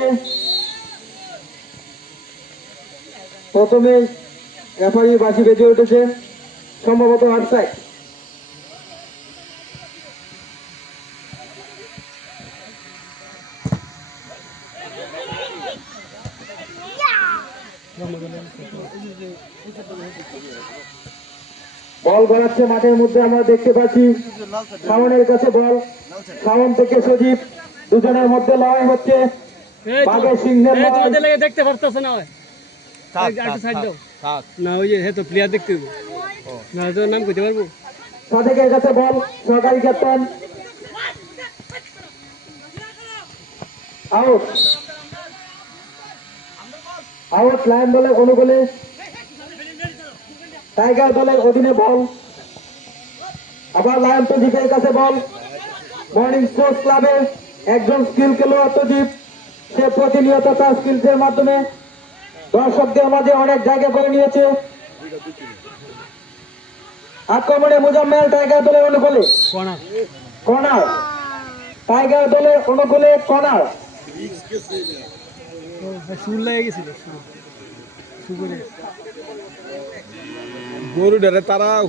হচ্ছে। প্রথমে রেফারি বাঁশি বেজে উঠেছে, সম্ভবত অফসাইড। বল গড়াচ্ছে মাঠের মধ্যে, আমরা দেখতে পাচ্ছি শাওনের কাছে বল, শাওন থেকে সজীব, দুজনের মধ্যে লড়াই হচ্ছে। বাঘের সিংহের লড়াই দেখতে পারতেছ না না, ওই যে তো প্লেয়ার দেখতে না, তোর নাম কইতে পারবো। সাদেকের কাছে বল, সরকারি ক্যাপ্টেন আউট। আউট লায়ন দলের অনুকূলে, টাইগার দলের অধীনে বল। আবার লায়ন তজিবের কাছে বল। মর্নিং স্পোর্টস ক্লাবের একজন স্কিল খেলোয়াড় তজিব, সে প্রতিনিয়ত তার স্কিলসের মাধ্যমে দর্শকদের মাঝে অনেক জায়গা করে নিয়েছে। আক্রমণে মুজাম্মেল টাইগার দলের অনুকূলে কর্নার, টাইগার দলের অনুকূলে কর্নার। গরু ডরে তারাও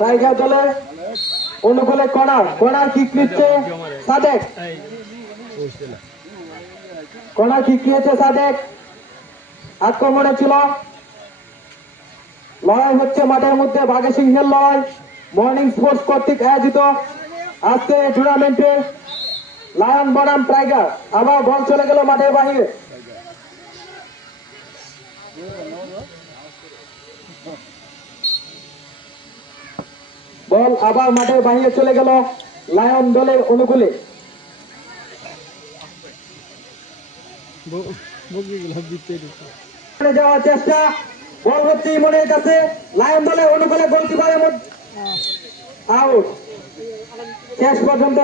টাইগার দলের অনুকূলে কর্নার, কর্নার কিক নিচ্ছে সাদেক, কর্নার কিক নিয়েছে সাদেক। আক্রমণে ছিল, লড়াই হচ্ছে মাঠের মধ্যে, বাঘে সিংহের লড়াই। মর্নিং স্পোর্টস কর্তৃক আয়োজিত আজকে এই টুর্নামেন্টে লায়ন বনাম টাইগার। আবার বল চলে গেল মাঠের বাহিরে। বল আবার মাঠের বাহিরে চলে গেল লায়ন দলের অনুকূলে। যাওয়ার চেষ্টা, বল হচ্ছে ইমনের কাছে, লায়ন দলের অনুকূলে গোলকিপারের মধ্যে আউট। শেষ পর্যন্ত